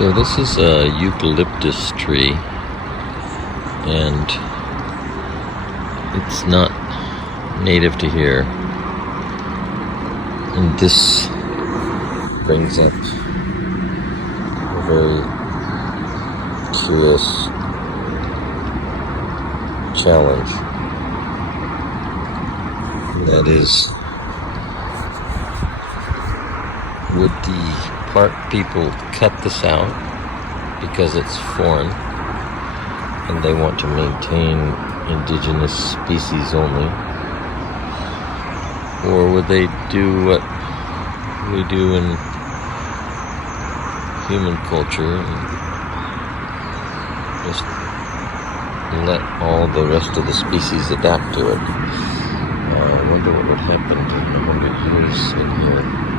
So this is a eucalyptus tree, and it's not native to here. And this brings up a very curious challenge. And that is, would the park people cut this out because it's foreign and they want to maintain indigenous species only? Or would they do what we do in human culture and just let all the rest of the species adapt to it? I wonder what would happen in 100 years in here.